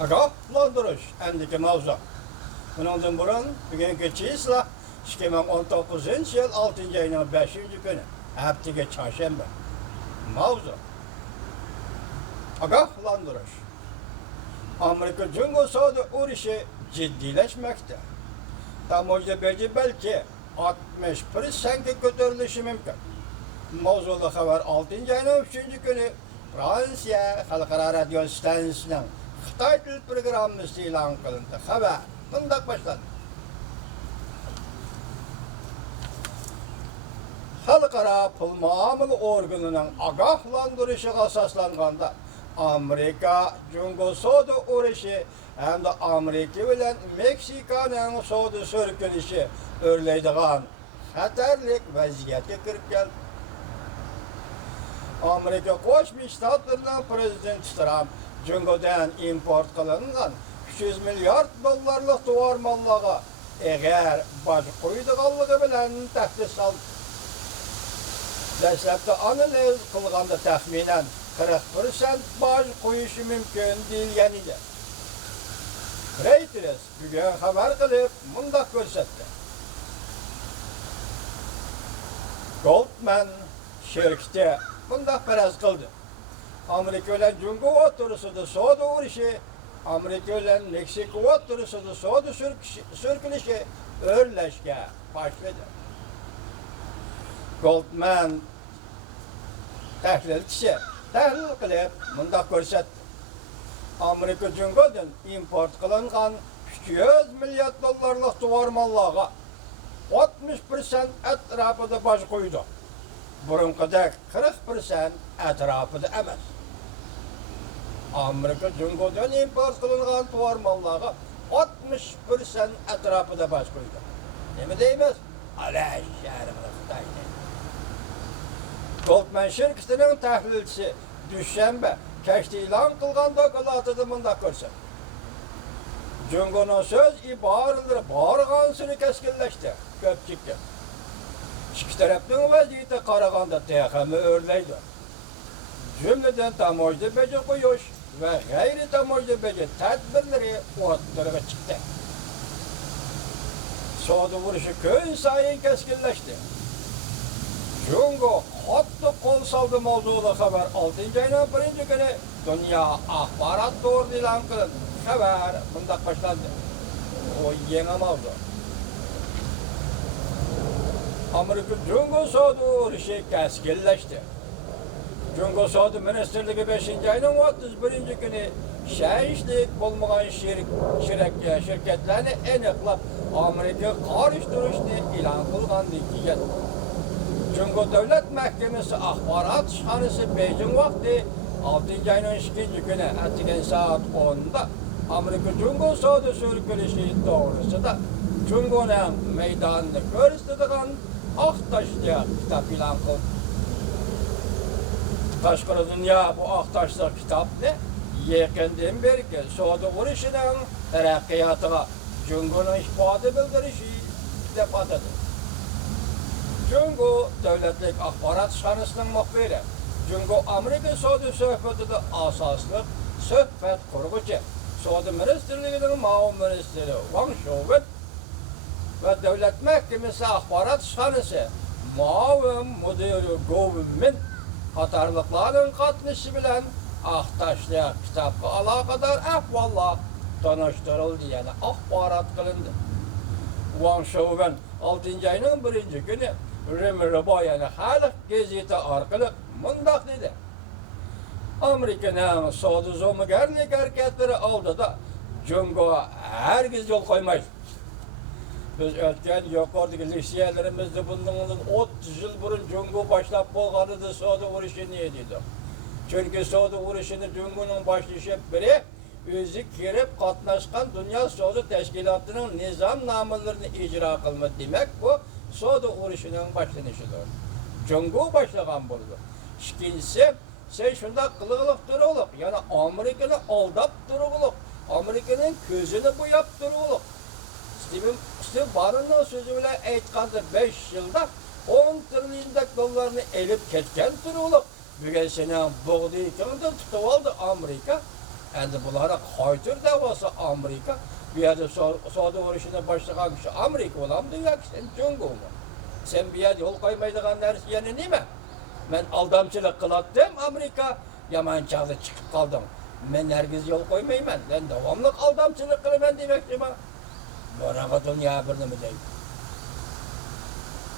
Agahlandırış endiki mavzu. Bundan burun bugünkü çizla 2019 yıl 6. ayının 5. günü. Haftige çarşamba. Mavzu. Agahlandırış. Amerika Cumhur Saudi uğraşı ciddileşmekte. Tamoyda belki 60% götürülüşü mümkün. Mavzulu haber 6. ayının 3. günü Fransa Halkara Radyo Stansiyası'nın Xitay Dil programması ilan kılındı. Haber bundak başladı. Halkara Pul Muamele Organı'nın agahlandırışı asaslanğanda Amerika Cumhur Saudi uğraşı hem de Amerika ile Meksika'nın Saudi sürkülüşü örleydiğen xatarlik vaziyete kirip geldi. Amerika Qo'shma Shtatlarning prezidenti Trump Cumhurdan import qilingan 300 milliard dollarlik tovar mallarga eğer boj qo'ydiganligi bilan tahdid soldi. Dastlabki analiz qilganda taxminan 40% boj qo'yishi mumkin deyilgan edi. Reuters bugun xabar qilib bunday ko'rsatdi. Goldman şirketi bunday faraz qildi. Amerika bilan Cumhur o'rtasida savdo urushi, Amerika bilan Meksika o'rtasida savdo sürkülüşü o'rlashga boshladi. Goldman tahlilchisi tahlil qilib bunday ko'rsatdi. Amerika Cumhurdan import qilingan 300 milliard dollarlik tovar mallarga 60% atrofida boj qo'ydi. Burunqidek 40% atrofida emas. Amerika Cumhurdan import qilingan tovar mallarga 60% atrofida boj qo'ydi. Nima deymiz? Alash sharqi Xitoyda. Goldman şirketining tahlilchisi dushanba kashda e'lon qilgan dokladida bunday ko'rsatdi. Cumhurning so'z iboralari borg'ansiri keskinlashdi. Ko'pchilikka ikki tarafning vaziyati qaraganda texmi o'rlaydi. Jumladan tamoyda beja qo'yish va g'ayri tamoyda beja tadbirlari o'rtaga chiqdi. Savdo urushi kun sayin keskinlashdi. Cumhur hatto qo'l soldi mavzuli xabar 6. ayning 1. kuni Dunyo axborot to'g'ri e'lon qilindi. Xabar bunday boshlandi. O yangi mavzu. Amerika Cumhur savdo urushi keskinlashdi. Cumhur savdo ministerligi 5. ayning 31. kuni shayishlik bo'lmagan shirkatlarni aniqlab Amerika qarshi turishni e'lon qilgandan keyin Cumhur Davlat Mahkemesi axborot ishxonasi Beijing vaqti 6. ayning 2. kuni atgan soat 10da Amerika Cumhur savdo sürkülüşü doğrusida Cumhurning maydonini ko'rsatadigan Aqtoshli kitob e'lon qildi. Tashqi dunyo bu Aqtoshli kitobni yaqindan beri savdo urushining taraqqiyotiga Cumhurning ifoda bildirishi deb atadi. Cumhur davlatlik axborot ishxonasining muxbiri, Cumhur Amerika savdo suhbatida asosli suhbat qurg'uchi, savdo ministerligining ma'mur ministri Wang Shouwen va davlat mahkamasi axborot ishxonasi ma'mur mudiri Govmin qatorliqlarning qatnashishi bilan Aqtoshli kitobga aloqador ahvollar tanishtirildi, ya'ni axborot qilindi. Wang Shouwen 6. ayning 1. kuni Rimribo ya'ni Xalq gazeti orqali mundoq dedi. Amerikaning savdo zo'migarlik harakatlari oldida Cumhur hargiz yo'l qo'ymaydi. Biz o'tgan yuqoridagi leksiyalarimizda bundan 30 yil burun Cumhur boshlab bo'lganida savdo urushini dedi. Chunki savdo urushini Cumhurning boshlashi biri o'zi kirib qatnashgan Dunyo savdo tashkilotining nizomnomalarini ijro qilmadi. Demak, bu savdo urushining boshlanishidir. Cumhur boshlagan bo'ldi. Ikkinchisi, sen shunday qilg'iliq turug'liq, ya'ni Amerikani aldab turug'liq, Amerikaning ko'zini bo'yab turug'liq. Steve Bannonning so'zi bilan aytganda 5 yilda 10 trillion dollarni elib ketgan turug'liq. Bugun sening bug'doy kimdir tutib oldi Amerika. Endi bulara qaytir da olsa Amerika, bu yerda savdo urushini boshlagan kishi Amerika bo'ladimi yoki sen Jungomi? Sen bu yerda yo'l qo'ymaydigan narsa yana nima? Men aldamchilik qilatdim Amerika, yomon chog'da chiqib qoldim. Men hargiz yo'l qo'ymayman. Men davomli aldamchilik qilaman demoqchiman. Bunaqa dunyo bir nima deydi.